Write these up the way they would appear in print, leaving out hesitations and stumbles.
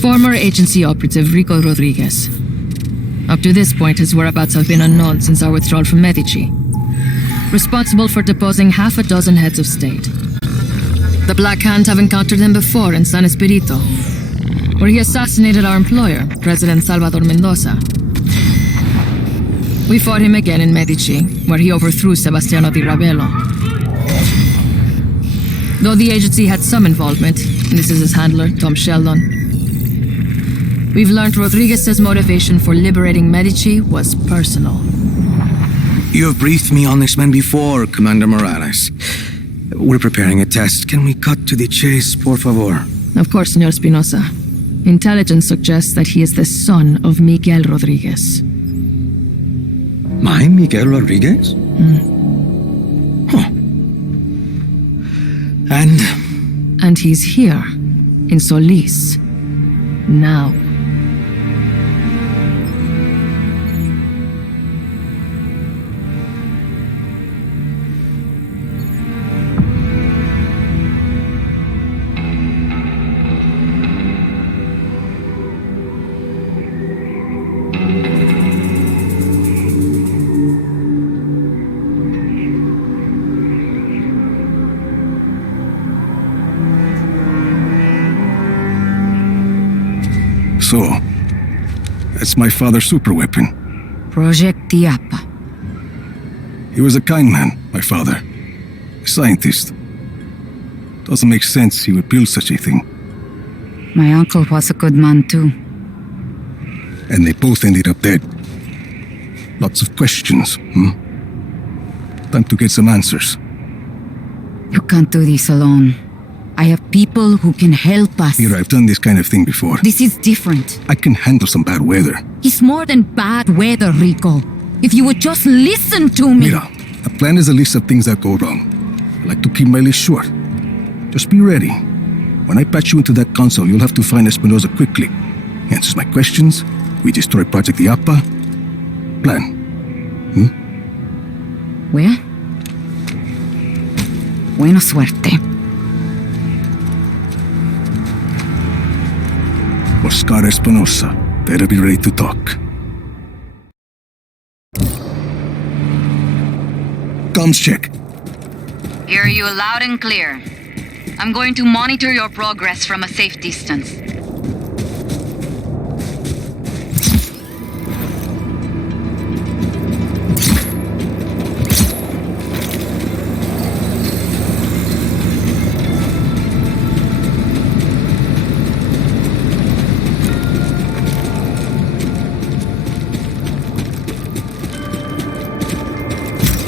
Former agency operative Rico Rodriguez. Up to this point, his whereabouts have been unknown since our withdrawal from Medici. Responsible for deposing half a dozen heads of state. The Black Hand have encountered him before in San Espirito, where he assassinated our employer, President Salvador Mendoza. We fought him again in Medici, where he overthrew Sebastiano Di Ravello. Though the agency had some involvement, this is his handler, Tom Sheldon. We've learned Rodriguez's motivation for liberating Medici was personal. You have briefed me on this man before, Commander Morales. We're preparing a test. Can we cut to the chase, por favor? Of course, Senor Espinosa. Intelligence suggests that he is the son of Miguel Rodriguez. My Miguel Rodriguez? Huh. And he's here, in Solis, now. So, that's my father's superweapon. Project Tiapa. He was a kind man, my father. A scientist. Doesn't make sense he would build such a thing. My uncle was a good man too. And they both ended up dead. Lots of questions, Time to get some answers. You can't do this alone. I have people who can help us. Mira, I've done this kind of thing before. This is different. I can handle some bad weather. It's more than bad weather, Rico. If you would just listen to me. Mira, a plan is a list of things that go wrong. I like to keep my list short. Just be ready. When I patch you into that console, you'll have to find Espinosa quickly. Answers my questions. We destroy Project Iapa. Plan. Where? Buena suerte. Oscar Espinosa. Better be ready to talk. Comms check. Hear you loud and clear. I'm going to monitor your progress from a safe distance.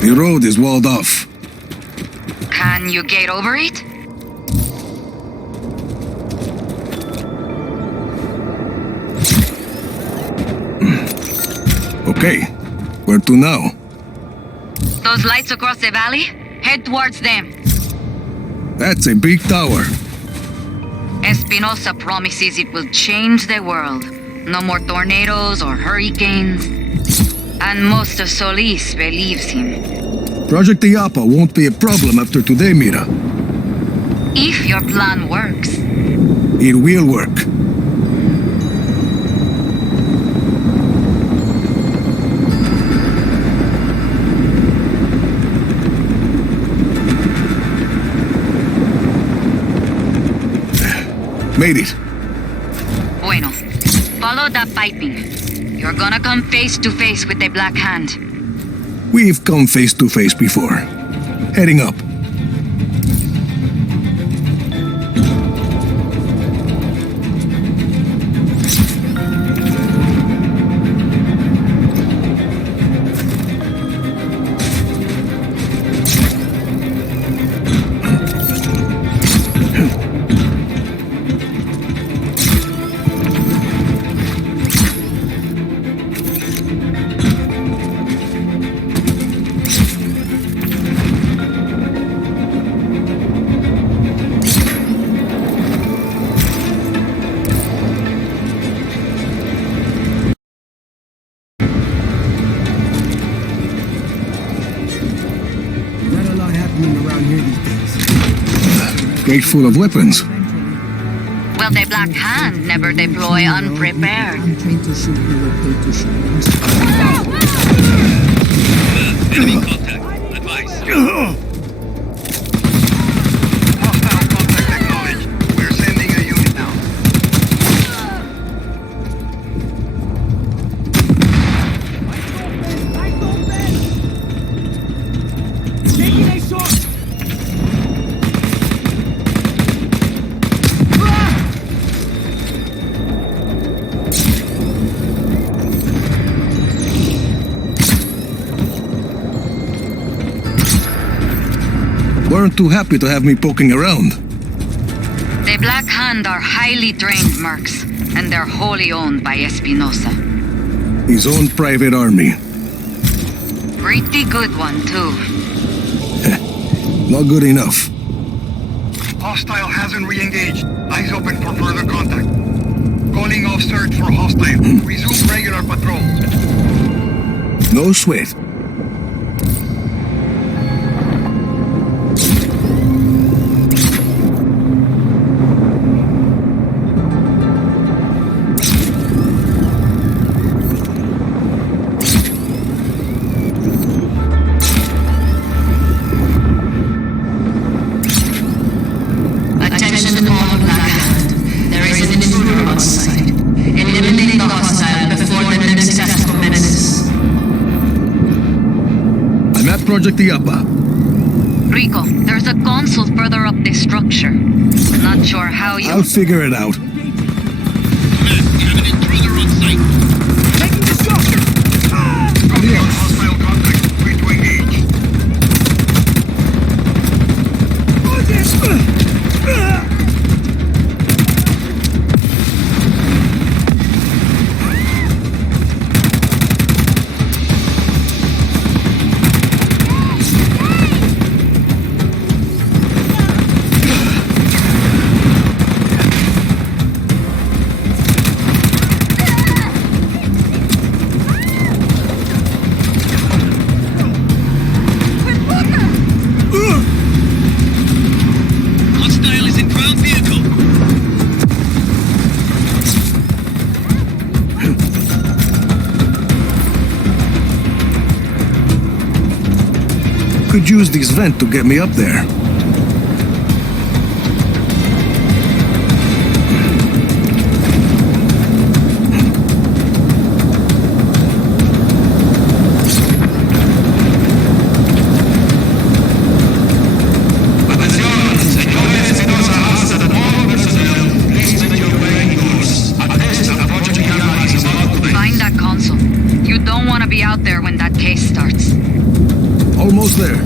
The road is walled off. Can you get over it? Okay. Where to now? Those lights across the valley? Head towards them. That's a big tower. Espinosa promises it will change the world. No more tornadoes or hurricanes. And most of Solis believes him. Project Iapa won't be a problem after today, Mira. If your plan works. It will work. Made it. Bueno. Follow that piping. You're gonna come face to face with the Black Hand. We've come face to face before. Heading up. Around here these days. Gate full of weapons. Well, the Black Hand never deploy unprepared. I'm trained to shoot. We were paid to shoot. Enemy contact. Advice. Hostile contact acknowledged. We're sending a unit now. Weren't too happy to have me poking around. The Black Hand are highly trained mercs, and they're wholly owned by Espinosa. His own private army. Pretty good one, too. Not good enough. Hostile hasn't re-engaged. Eyes open for further contact. Calling off search for hostile. Resume regular patrols. No sweat. Attention all Black Hand. There is an intruder on site. Eliminate the hostile before the next test commences. I'm at Project Iapa. Rico, there's a console further up this structure. Not sure how you... I'll figure it out. Command, we have an intruder on site. Copy on hostile contact. Free to engage. Hostile is in ground vehicle. Could use this vent to get me up there. Find that console. You don't want to be out there when that case starts. Almost there.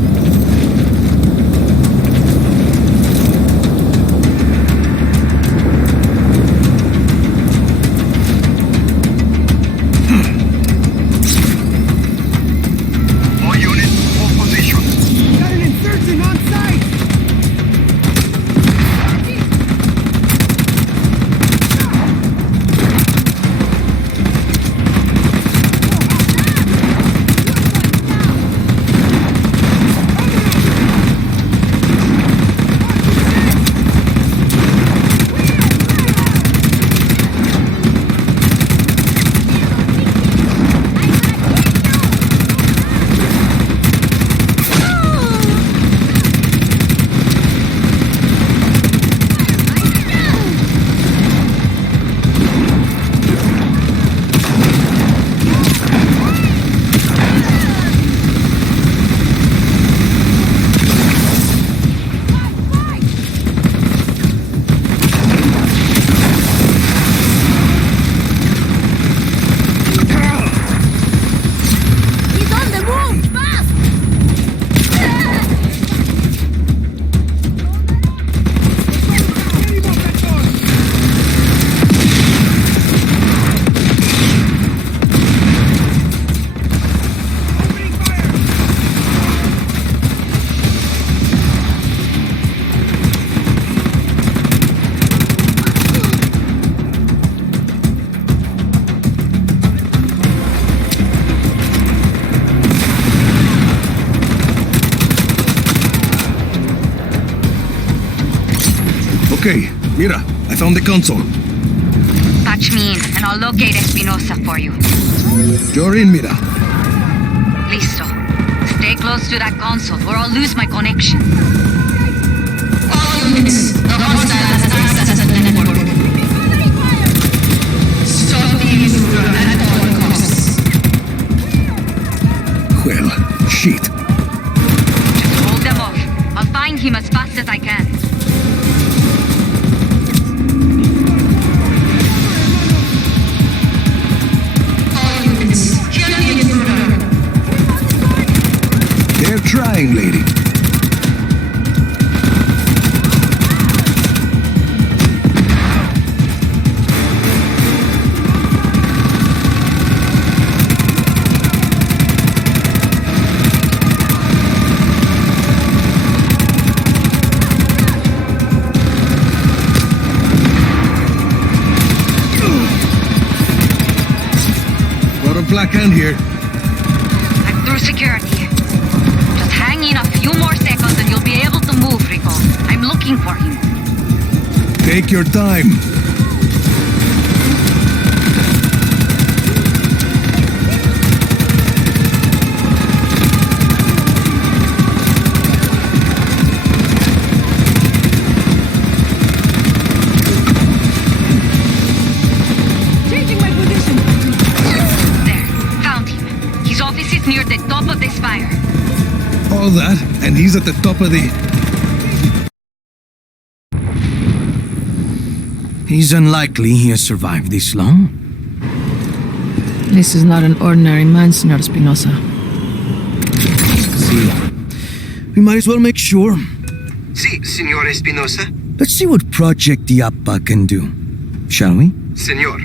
Okay, Mira, I found the console. Patch me in, and I'll locate Espinosa for you. You're in, Mira. Listo. Stay close to that console, or I'll lose my connection. All units, the hostile has access to the network. Stop the intruder at all costs. Well, shit. Just hold them off. I'll find him as fast as I can. All units, kill the intruder. They're trying, lady. Got a black hand here. I'm through security. Just hang in a few more seconds and you'll be able to move, Rico. I'm looking for him. Take your time. There, found him. His office is near the top of the spire. All that, and he's at the top of the... He's unlikely he has survived this long. This is not an ordinary man, Senor Espinosa. See, we might as well make sure. Sí, Señor Espinosa. Let's see what Project Diapa can do, shall we? Señor.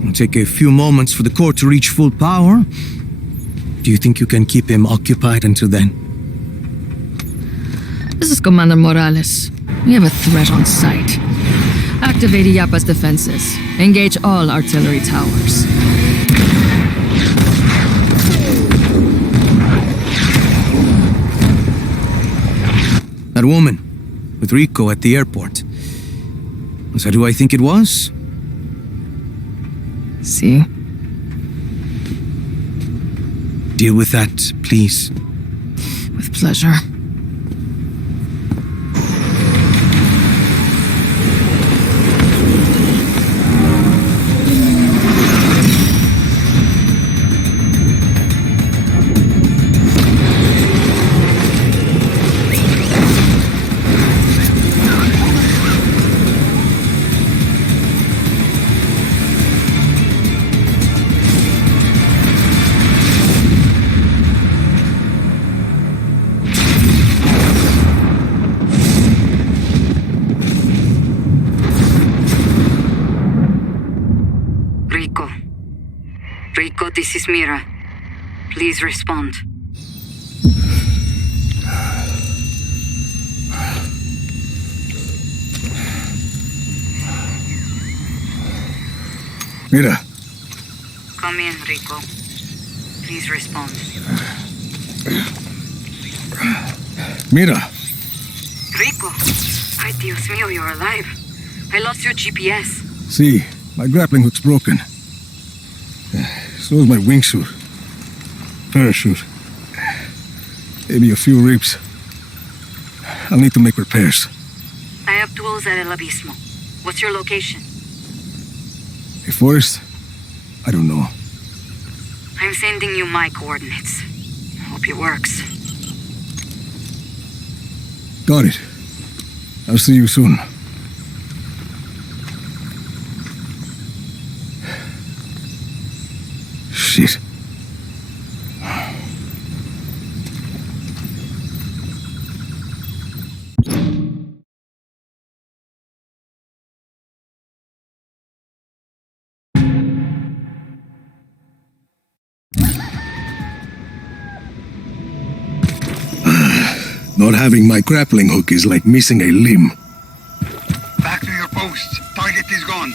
It'll take a few moments for the core to reach full power. Do you think you can keep him occupied until then? This is Commander Morales. We have a threat on sight. Activate Iapa's defenses. Engage all artillery towers. That woman with Rico at the airport. Was that who I think it was? See? Deal with that, please. With pleasure. Rico, this is Mira. Please respond. Mira, Come in, Rico. Please respond. Mira. Rico! Ay, Dios mío, you're alive. I lost your GPS. See, my grappling hook's broken. So is my wingsuit. Parachute. Maybe a few ribs. I'll need to make repairs. I have tools at El Abismo. What's your location? A forest? I don't know. I'm sending you my coordinates. Hope it works. Got it. I'll see you soon. Shit. Not having my grappling hook is like missing a limb. Back to your posts. Target is gone.